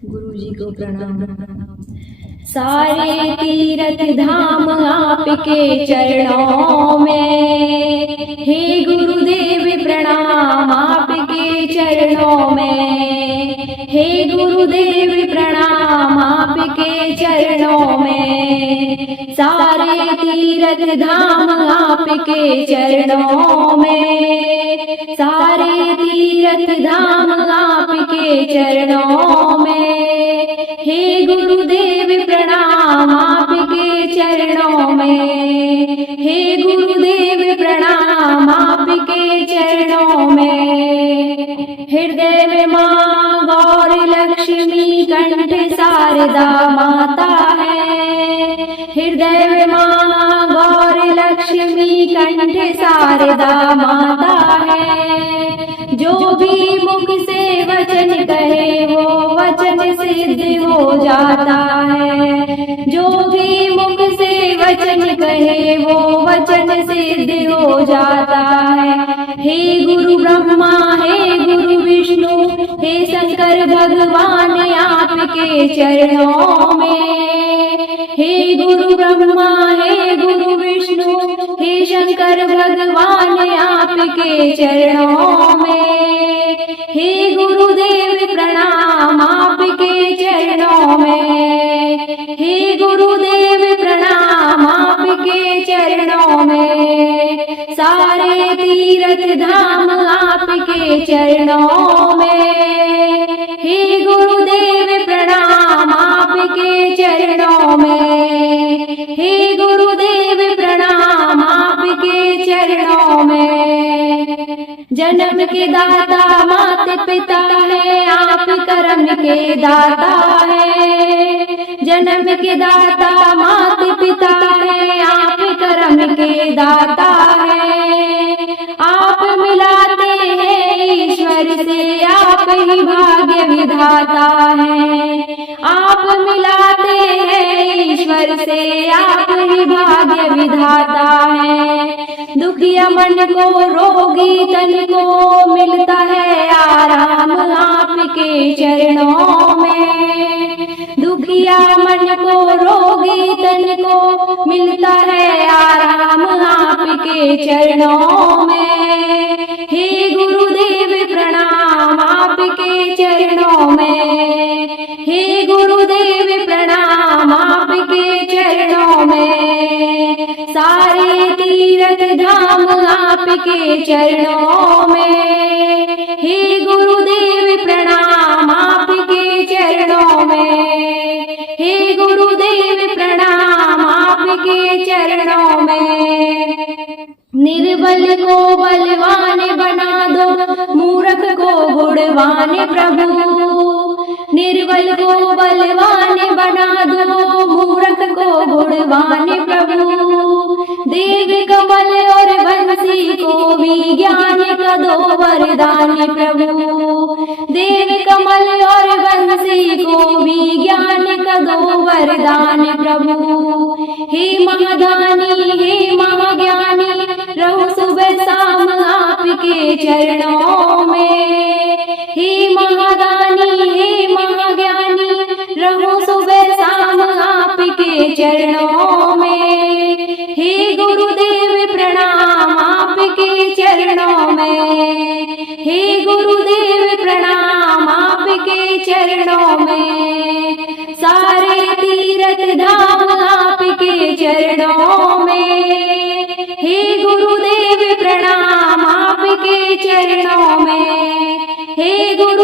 गुरु जी को प्रणाम। सारे तीर्थ धाम आपके चरणों में, हे गुरुदेव प्रणाम आपके चरणों में, हे गुरुदेव प्रणाम आपके चरणों में। सारे तीर्थ धाम आपके चरणों में, सारे तीर्थ धाम आपके चरणों में, हे गुरुदेव प्रणाम आपके चरणों में, हे गुरुदेव प्रणाम आपके चरणों में। हृदय में माँ गौरी लक्ष्मी कंठ शारदा माता है, हृदय में माँ गौरी लक्ष्मी कंठ शारदा माता है। जो भी मुख से वचन कहे वो वचन सिद्ध हो जाता है, जो भी मुख से वचन कहे वो वचन सिद्ध हो जाता है। हे गुरु ब्रह्मा हे गुरु विष्णु हे शंकर भगवान आपके चरणों में, हे गुरु ब्रह्मा हे गुरु विष्णु हे शंकर भगवान आपके चरणों में, हे गुरुदेव प्रणाम आपके चरणों में, हे गुरुदेव प्रणाम आपके चरणों में। सारे तीर्थ धाम आपके चरणों में, हे गुरुदेव प्रणाम आपके चरणों में, हे गुरुदेव प्रणाम आपके चरणों में। जन्म के दाता माता पिता है आप कर्म के दाता है, जन्म के दाता माता पिता है आप कर्म के दाता है। आप मिलाते हैं ईश्वर से आप ही भाग्य विधाता है, आप मिलाते हैं ईश्वर से आप ही भाग्य विधाता है। दुखिया मन को रोगी तन को मिलता है आराम आपके चरणों में, दुखिया मन को रोगी तन को मिलता है आराम आपके चरणों में। हे गुरुदेव प्रणाम आपके चरणों में, हे गुरुदेव प्रणाम आपके चरणों में। सारे तीर्थ धाम आपके चरणों में, हे गुरुदेव प्रणाम आपके चरणों में, हे गुरुदेव प्रणाम आपके चरणों में। निर्बल को बलवान बना दो मूर्ख को गुणवान प्रभु, निर्बल को बलवान बना दो मूर्ख को गुणवान प्रभु। देव कमल और बंसी को भी ज्ञान का दो वरदान प्रभु, देव कमल और बंसी को भी ज्ञान का दो वरदान प्रभु। हे महादानी हे महाज्ञानी रहूं सुबह शाम आपके चरणों में, हे महादानी हे महाज्ञानी रहूं सुबह शाम आपके चरणों में। हे गुरुदेव प्रणाम आपके चरणों में, हे गुरुदेव प्रणाम आपके चरणों में। सारे तीर्थ धाम आपके चरणों में, हे गुरुदेव प्रणाम आपके चरणों में, हे गुरु